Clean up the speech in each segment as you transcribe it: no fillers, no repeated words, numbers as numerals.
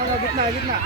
Gitna, gitna.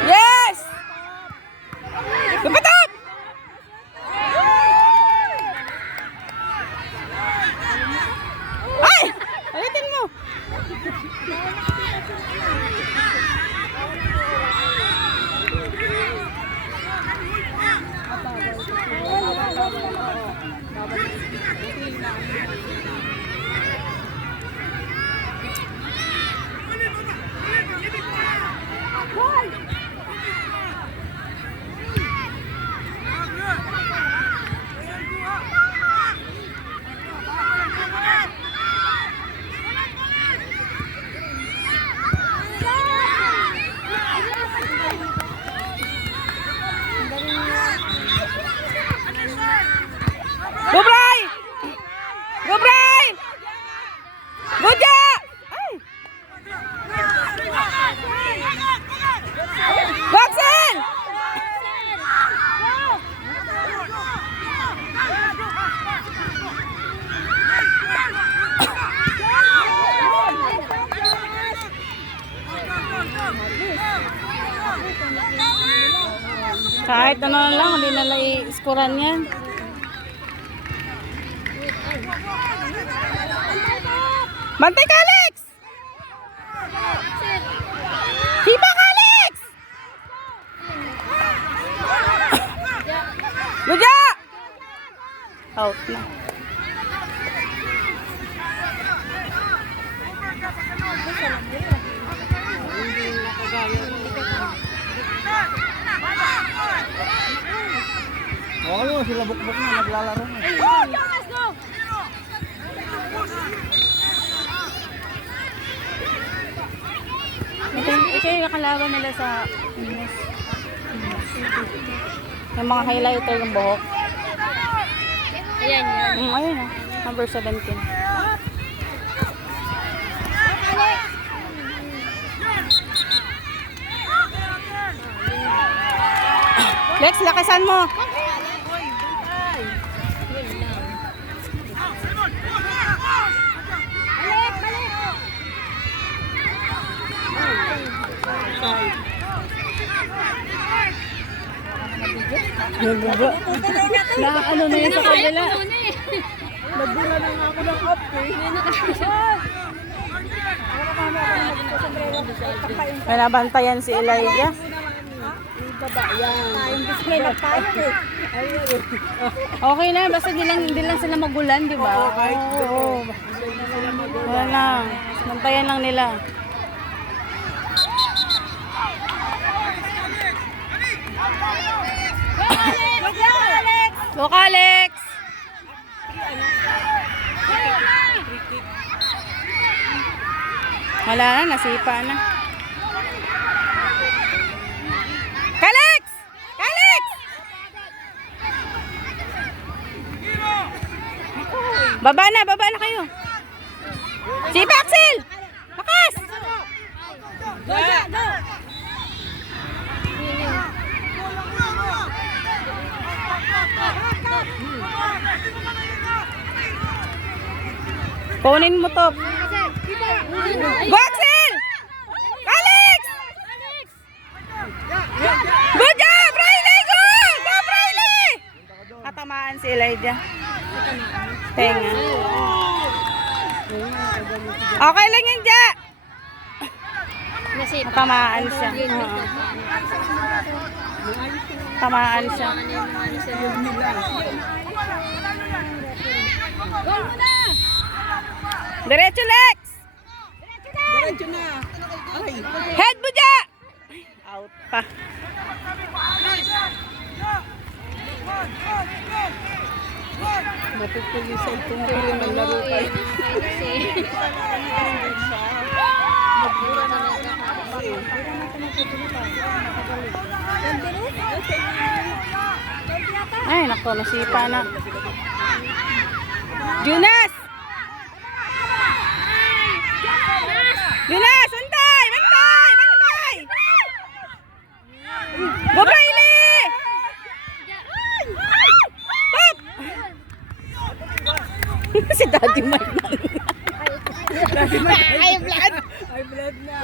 Yes! Kapatid! Ay! Palitin mo! Go, Bray! Go, Bray! Go, Ja! Ay! Go, Axel! Kahit ano na lang, hindi nila i-scorean yan. Bantay ka, Alex! Sipa ka, Alex! Luja! Out na. Oo, yun, sila bukbuk na naglalaro na. Ito yung kalaban nila sa yung mga highlighter yung buhok. Ayan yan. Ayun o. Number 17. Lex, lakasan mo. Nabuga. Na ano na yun sa kanila. Nagbula na nga ako ng up eh. May nabantayan si Elijah. Yung display na tayo eh. Okay na, basta hindi lang sila magulan, di ba? Oo. Wala lang. Bantayan lang nila. Go, Alex! Wala na, nasipa na. Alex! Alex! Baba na kayo. Sipa, Axel! Lakas! Kunin mo to. Go, Axel! Alex! Go! Jaja. Tenga. Okay lang yan, Ja. Nasipa. Tamaan siya. Oo. Tamaan siya. Ano yung mga ano sa Goal mo na! Diretso, Lex! Diretso na. Ay. Head mo, Ja! Out pa. Matutog yung cellphone ko yung maglaro kayo. Ay, nako, nasipa na. Jonas! Jonas, bantay! Bantay! Bantay! Go, Briley! Pop! Si Daddy Mike na. Ay, blood! Ay, blood na.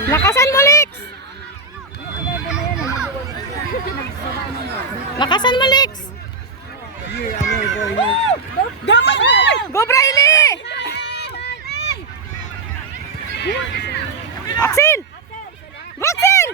Lakasan mo, Lex! Lakasan mo, Lex! Here, ano, boy. Go, Briley! Axel! Go, Axel!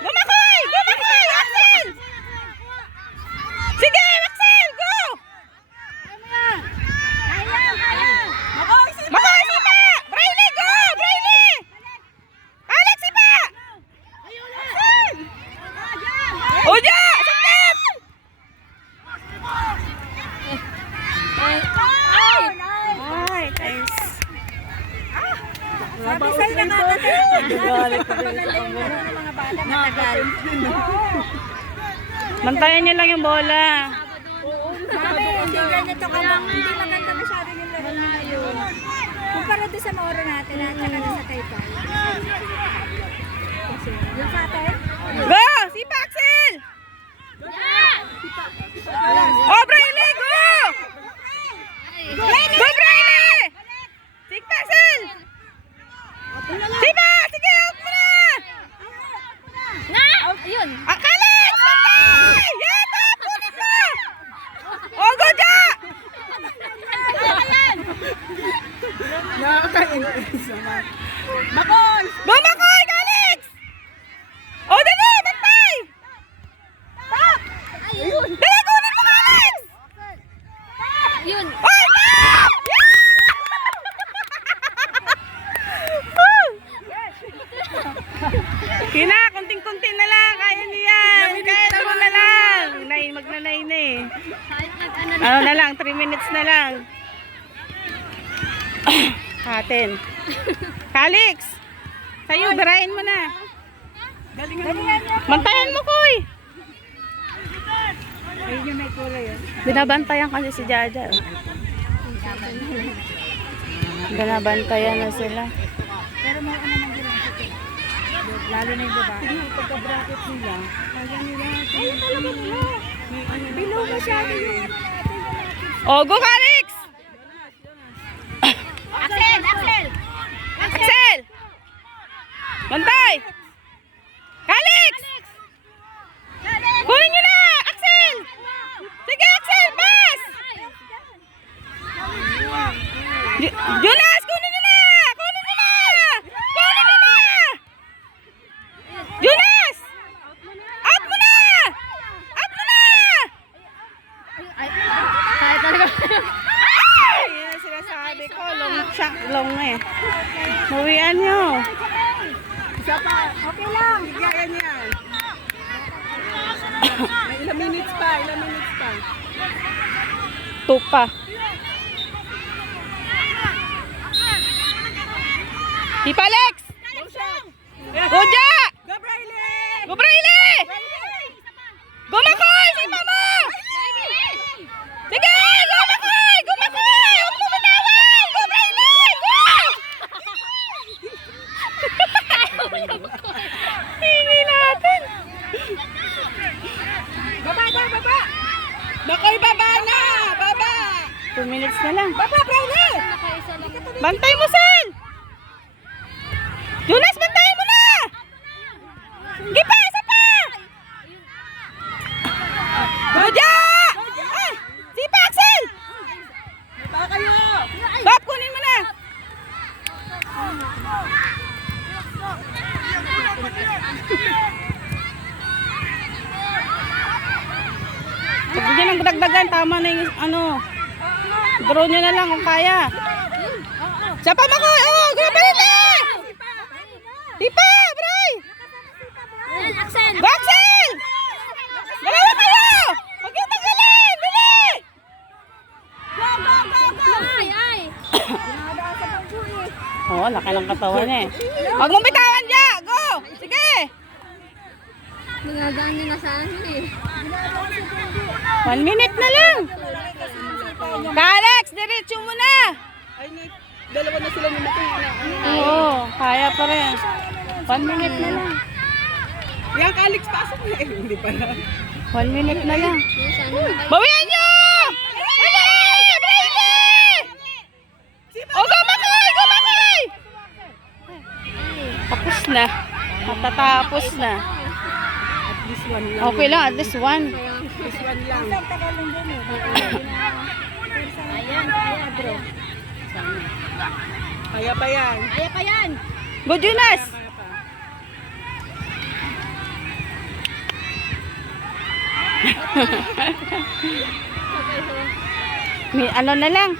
Gumakoy! Gumakoy! Axel! Sige, Axel! Go! Makoy, sipa! Briley, go! Briley! Alex, sipa! Uja! Sakit! Ay, thanks. Sabi sa'yo nakakatayo. Galit ka rin. Maganda yung mga bata matagal. Bantayan niyo lang yung bola. Sabi, hindi ganito ka lang. Hindi maganda masyado yung laro na yun. Kumpara doon sa Mauro natin at saka na sa Taytay. Yung sa atin? Go! Sipa, Axel! Oh, Briley, go! Go, Briley! Sipa, Axel! Sipa! Sige, out mo na! Ayun! Alex! Bantay! Yan! Tapunin mo! Oh, go, Ja! Nakaka-increase naman. Bakol! Go, Makoy! Alex! Oh, dali! Bantay! Ayun! Dali, kunin mo, Alex! Yun! Oh, stop! Kina, kunting-kunti na lang. Kaya niyan. Kaya mo na lang. Magnanay na eh. Kahit nag-ano Ano na lang, 3 minutes na lang. Katen. Alex! Sa'yo, barain mo na. Bantayan mo, Koy. Ayun yung may kulay yun. Binabantayan kasi si Jaja. Binabantayan na sila. Pero may ano naman din ang sakit. Lalo na yung babae. Yung pagka-bracket nila, kaya nila. Ayun talaga nila. Below masyado yung ano natin. Oh, go, Alex! Axel! Axel! Axel! Bantay! Alex! Kunin nyo na! Axel! Sige, Axel! Pass! Jonas! Kunin nyo na! Kunin nyo na! Kunin nyo na! Jonas! Out mo na! Out mo na! Kaya talaga. Ay! Yun ang sinasabi ko. Long shot, long na eh. Mawian nyo. Isa pa. Okay lang. Bigyan yan. May ilang minutes pa, ilang minutes pa. Tupa. Hipa, Alex! Go, Ja! Go, Briley! Go, Briley! Go, Makoy! Sipa mo! Sige! Go, Makoy! Go, Makoy! Huwag mo bitawan! Go, Briley! Go! Hingi natin. Baba na, baba! Makoy, baba na! Baba! 2 minutes na lang. Baba, Briley! Nakaisa lang. Bantay mo, Sel! Jonas, bantayin mo na! Sige pa, isa pa! Roja! Ay, sige pa, Axel! Baka kayo. Bob, kunin mo na! Bigyan ng dagdagan, tama na yung ano. Draw nyo na lang kung kaya. Siya pa, Makoy! Oh, grabe rin lang! Ipa, Bray! Axel! Go, Axel! Dalawa kayo! Huwag yung tanggalin! Bili! Ay! Oh, laki ng katawan eh. Huwag mong bitawan dyan! Go! Sige! Nagagaan niya na sa akin eh. 1 minute na lang. Kalex, diretso mo na. Ay, dalawa na sila ni Makoy. Oo, kaya pa rin. 1 minute na lang. Yan, Alex, pasok na. Hindi pala. 1 minute na lang. Yung sa ano, Bawian nyo! Bili! Bili! O, gumakoy! Gumakoy! Tapos na. Matatapos na. At least one lang. Okay lang, at least one. This one lang. Ayan, bro. Kaya pa yan. Kaya pa yan. Go, Jonas! Kaya pa. May ano na lang.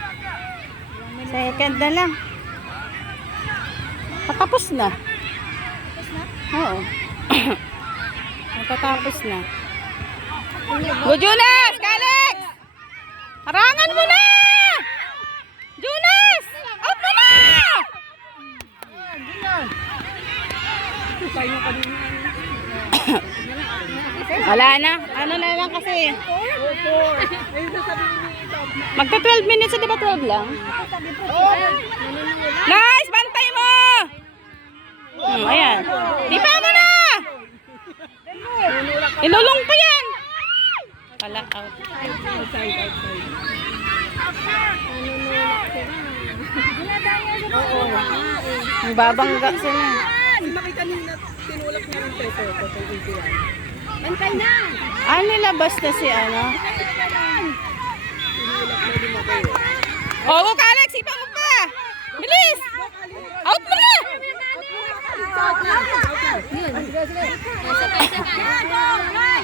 Second na lang. Patapos na. Oo. Matatapos na. Go, Jonas! Kalex! Harangan mo na! Jonas! Out mo na! Tayo ka din. Wala na. Ano na lang kasi. Opo. Ayun na sabi ni Tom. Magka 12 minutes, di ba 12 lang? Nice! Bantay mo! Ayan. Tipa mo na! Inulong pa yan! Wala, out. Outside, outside. Ang babangga sila. Si Makoy kanina, tinulak niya ng peso. Patong ito yan. Bantay na. Ah, nilabas na si ano? Oo, Kalex! Sipa mo pa! Bilis! Out mo na!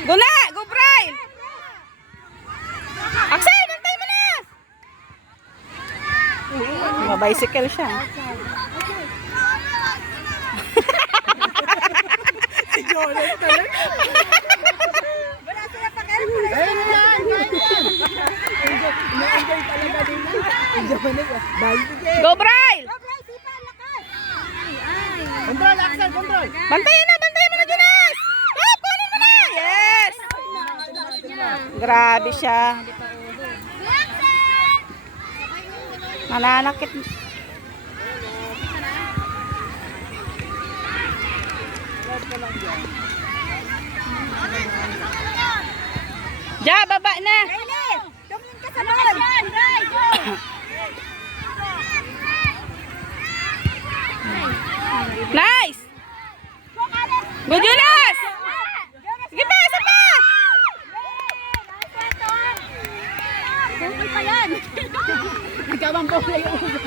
Go na! Go, Brian! Axel! Bantay mo na! Mabicycle siya. Si Jonas talaga. Wala sila pakialam. Na-enjoy talaga din. Enjoy na. Bicycle. Go, Brian! Control, Axel, control. Bantayan na, Jonas! Stop! Kunin mo na! Yes! Grabe siya. Mananakit. Ja, baba na. Tumingin ka sa ball. Nice! Go, Jonas! Sige pa, isa pa! Bukol pa yan. Ikaw ang bola yung ulo.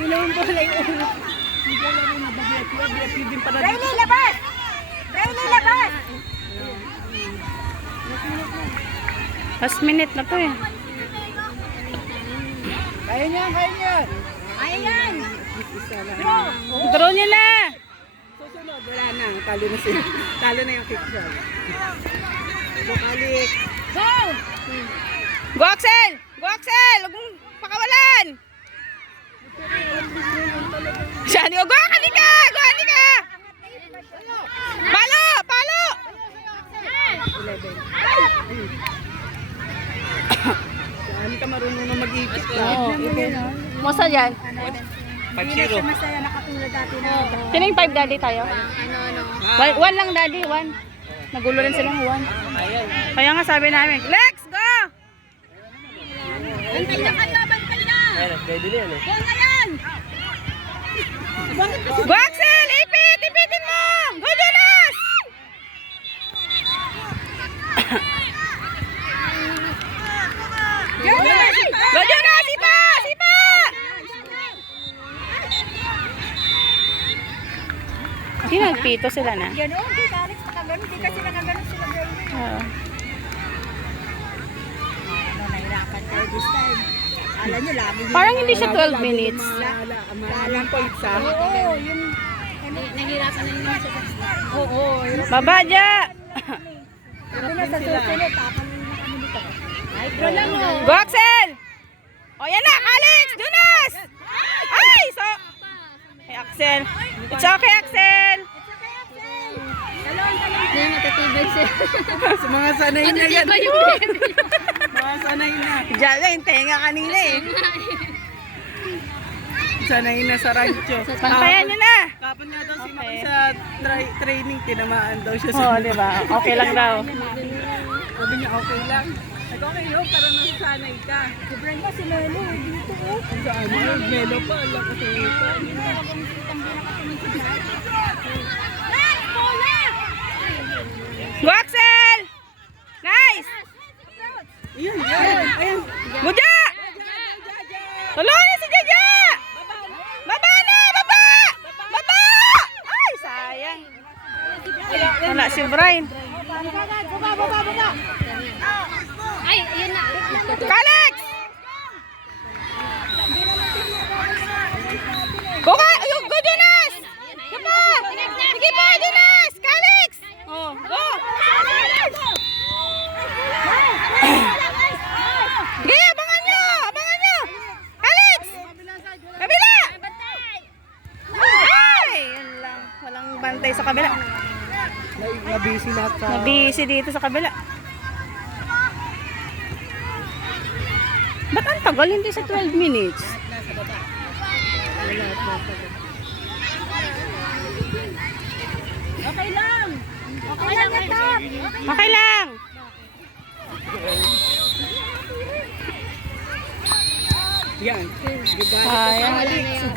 Ikaw ang bola yung ulo. Ikaw lang yung nabagyan. Din pala. Riley, labas! Riley, labas! Last minute na to eh. Kaya niya, kaya niya. Ayan! Isa lang. Draw niya na. Susunod, wala na. Talo na siya. Talo na yung kick shot. So, Alex. Go! Go, Axel! Go, Axel! Huwag mong pakawalan! Siya, go, halika! Go, halika! Palo! Palo! 11. Hindi ka marunong na mag-ikit. Oo. Musta yan? 5-0. Masaya nakatulad dati na. Sino yung 5 daddy tayo? One lang daddy, one. Nagulo rin silang one. Kaya nga sabi namin, Lex, go! Bantay na kayo, bantay na! Go Axel! Ipit! Ipitin mo! Go Jonas! Go Jonas! Ipa! Ipa! Sino nagpito sila na? Ganon, di Alex, nakaganon. Di kasi nakaganon sila girl. Nahirapan tayo this time. Alam nyo, lagi yun. Parang hindi siya 12 minutes. Mahalang points ha. Oo, yung... Nahirapan na yun sa Oo, Baba, Ja! Sabi na sa susunod, tapang kami dito. Ay, bro lang o. Go Axel! O yan na, Alex! Jonas! Ay! So... Hey Axel. It's okay, Axel! Hindi matatibay siya. Sa mga sanay na yan. Mga sanay na. Diyan lang, yung tenga kanina eh. Sanay na sa rancho. Pantayan nyo na. Kapon nga daw si Maki sa training, tinamaan daw siya Oo, di ba? Okay lang daw. Sabi niya okay lang. Nag-okay yun, para nasanay ka. Si Brenda, si Lolo, dito o. Saan yun? Melo pa, alam ko sa ito. Go Axel! Nice! Ayun, ayun. Muja! Tulungan niyo si Jaja! Baba na! Baba! Baba! Ay, sayang. Wala si Brian. Ay, ayun na. Alex! Go ka! Ayun, go Jonas! Go pa! Sige pa, Jonas! Alex! Oh, go! Sige, abangan nyo! Abangan nyo! Alex! Kabila! Ay! Yun lang. Walang bantay sa kabila. Nabisi lahat sa... Nabisi dito sa kabila. Ba't ang tagal? Hindi sa 12 minutes. Okay lang. Okay lang ito. Okay lang. Yan. Sayang.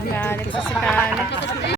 Galit sa si Alex.